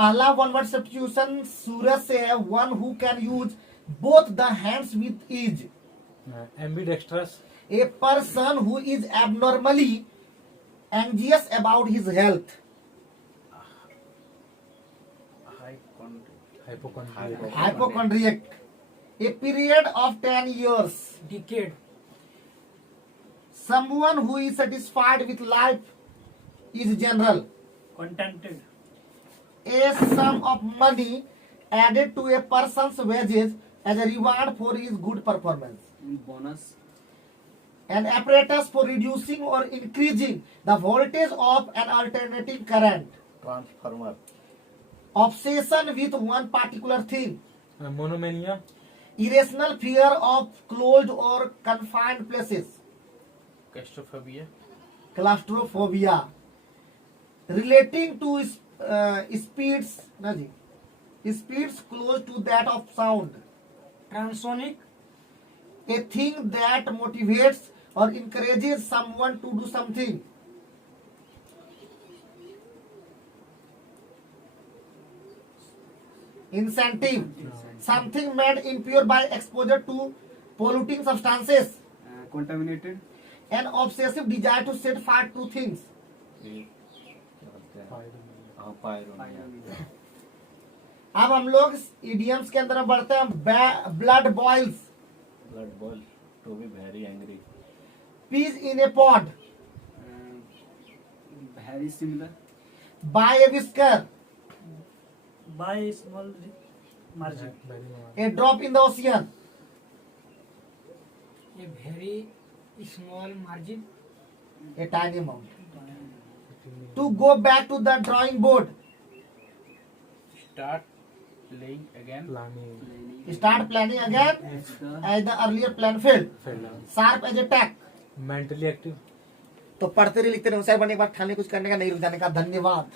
पहला one word substitution Suraj से है, one who can use both the hands with ease. ambidextrous, a person who is abnormally anxious about his health. hypochondriac, hypochondriac. A period of 10 years। decade, Someone who is satisfied with life is general। contented, A sum of money added to a person's wages as a reward for his good performance। bonus, An apparatus for reducing or increasing the voltage of an alternating current। transformer, Obsession with one particular thing। monomania, Irrational fear of closed or confined places। claustrophobia, Claustrophobia। Relating to speeds, ना जी, speeds close to that of sound। transonic, A thing that motivates or encourages someone to do something। Incentive। Something made impure by exposure to polluting substances। contaminated, An obsessive desire to set fire to things। pyronia, अब हम लोग idioms के अंदर बढ़ते हैं। Blood boils. blood boil, to be very angry, Peas in a pod। very similar, By a whisker। by small margin, A drop in the ocean। a very small margin, A tiny amount। To go back to the drawing board। start playing again, planning, Start planning again as the earlier plan failed। Sharp as a tack। mentally active। तो पढ़ते रहिए, लिखते रहिए, होशियार बनने के बाद ठान लें कुछ करने का, नहीं रुक जाने का। धन्यवाद।